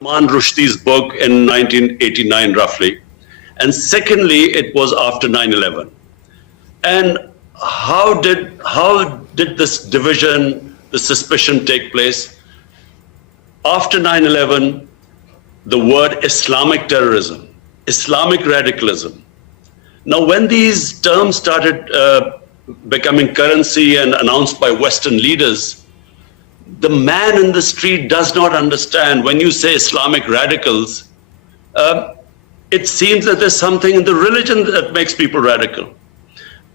Salman Rushdie's book in 1989 roughly, and secondly it was after 9/11. And how did this division, the suspicion take place? After 9/11, the word Islamic terrorism, Islamic radicalism. Now when these terms started becoming currency and announced by Western leaders, the man in the street does not understand. When you say Islamic radicals, it seems that there's something in the religion that makes people radical.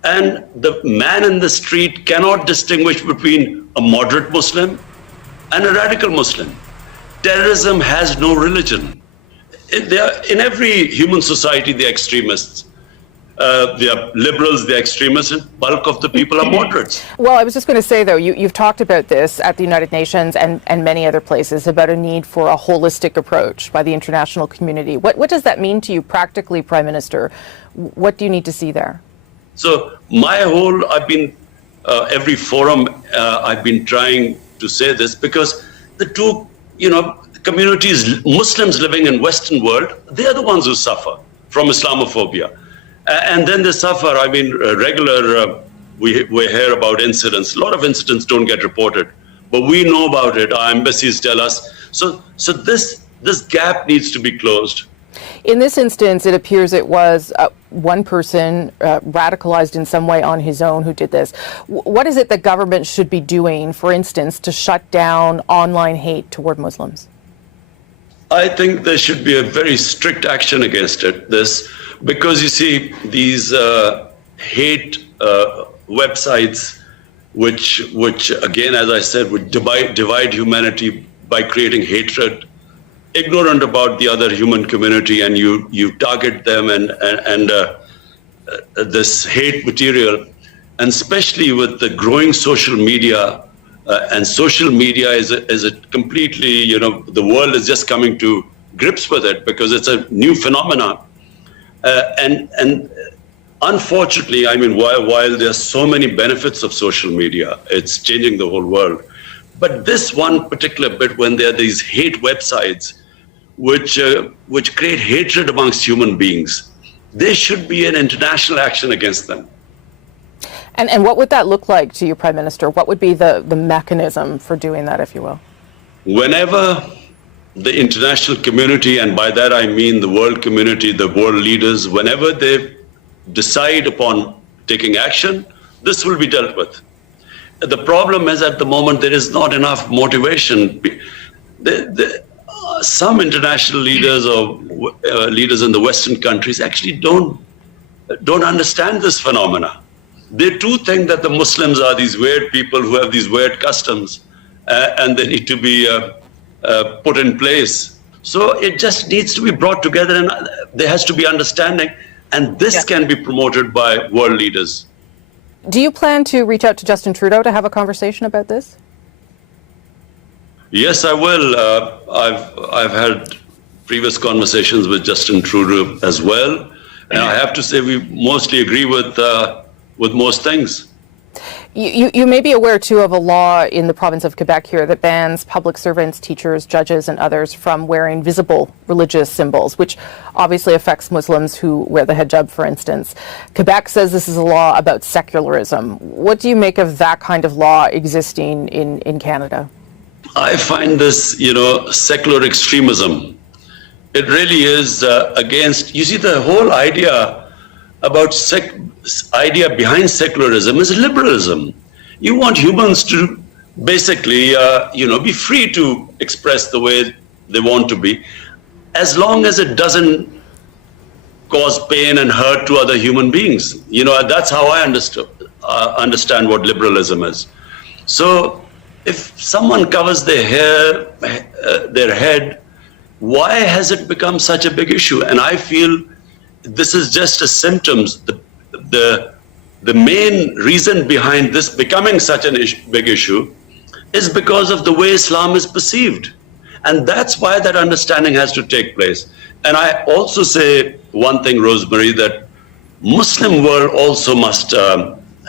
And the man in the street cannot distinguish between a moderate Muslim and a radical Muslim. Terrorism has no religion. In every human society, they are extremists. They are liberals, they are extremists, and bulk of the people are moderates. Well, I was just going to say, though, you've talked about this at the United Nations and many other places about a need for a holistic approach by the international community. What does that mean to you practically, Prime Minister? What do you need to see there? So I've been, every forum, I've been trying to say this because the two, communities, Muslims living in Western world, they are the ones who suffer from Islamophobia. And then they suffer, we hear about incidents. A lot of incidents don't get reported, but we know about it. Our embassies tell us. So this gap needs to be closed. In this instance, it appears it was one person radicalized in some way on his own who did this. What is it that government should be doing, for instance, to shut down online hate toward Muslims? I think there should be a very strict action against this, because you see these hate websites, which again, as I said, would divide humanity by creating hatred, ignorant about the other human community, and you target them and this hate material, and especially with the growing social media. And social media is a completely, the world is just coming to grips with it because it's a new phenomenon. And unfortunately, while there's so many benefits of social media, it's changing the whole world. But this one particular bit, when there are these hate websites which create hatred amongst human beings, there should be an international action against them. And what would that look like to you, Prime Minister? What would be the mechanism for doing that, if you will? Whenever the international community, and by that I mean the world community, the world leaders, whenever they decide upon taking action, this will be dealt with. The problem is, at the moment, there is not enough motivation. Some international leaders or leaders in the Western countries actually don't understand this phenomena. They too think that the Muslims are these weird people who have these weird customs and they need to be put in place. So it just needs to be brought together, and there has to be understanding, and this can be promoted by world leaders. Do you plan to reach out to Justin Trudeau to have a conversation about this? Yes, I will. I've had previous conversations with Justin Trudeau as well, and I have to say we mostly agree with most things. You may be aware, too, of a law in the province of Quebec here that bans public servants, teachers, judges, and others from wearing visible religious symbols, which obviously affects Muslims who wear the hijab, for instance. Quebec says this is a law about secularism. What do you make of that kind of law existing in Canada? I find this, secular extremism. It really is against, you see, the whole idea about idea behind secularism is liberalism. You want humans to basically, be free to express the way they want to be, as long as it doesn't cause pain and hurt to other human beings. That's how I understand what liberalism is. So if someone covers their hair, their head, why has it become such a big issue? And I feel this is just a symptom. The main reason behind this becoming such an big issue is because of the way Islam is perceived. And that's why that understanding has to take place. And I also say one thing, Rosemary, that Muslim world also must,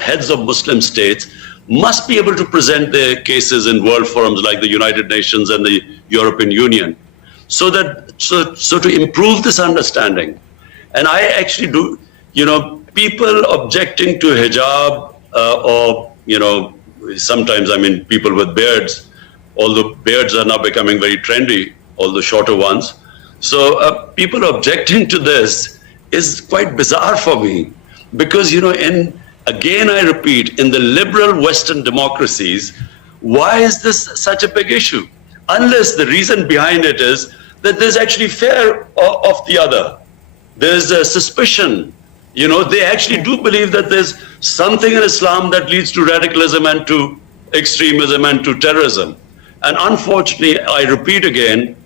heads of Muslim states must be able to present their cases in world forums like the United Nations and the European Union. so to improve this understanding. And I actually do, people objecting to hijab or, sometimes, people with beards, although beards are now becoming very trendy, although shorter ones. So people objecting to this is quite bizarre for me because, again, I repeat, in the liberal Western democracies, why is this such a big issue? Unless the reason behind it is that there's actually fear of the other. There's a suspicion. They actually do believe that there's something in Islam that leads to radicalism and to extremism and to terrorism. And unfortunately, I repeat again,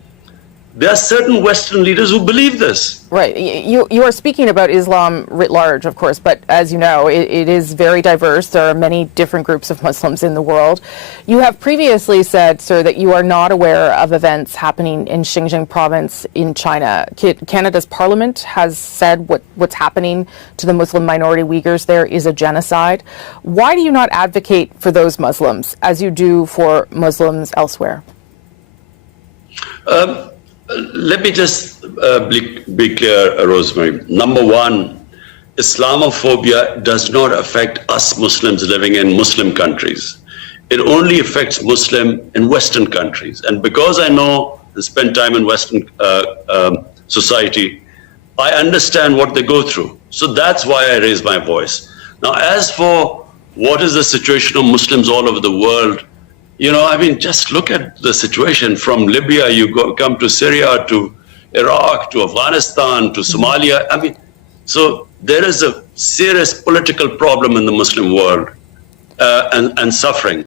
there are certain Western leaders who believe this. Right. You are speaking about Islam writ large, of course, but as you know, it is very diverse. There are many different groups of Muslims in the world. You have previously said, sir, that you are not aware of events happening in Xinjiang province in China. Canada's parliament has said what's happening to the Muslim minority Uyghurs there is a genocide. Why do you not advocate for those Muslims as you do for Muslims elsewhere? Let me just be clear, Rosemary. Number one, Islamophobia does not affect us Muslims living in Muslim countries. It only affects Muslim in Western countries. And because I know and spend time in Western society, I understand what they go through. So that's why I raise my voice. Now, as for what is the situation of Muslims all over the world, just look at the situation from Libya, come to Syria, to Iraq, to Afghanistan, to Somalia. So there is a serious political problem in the Muslim world and suffering.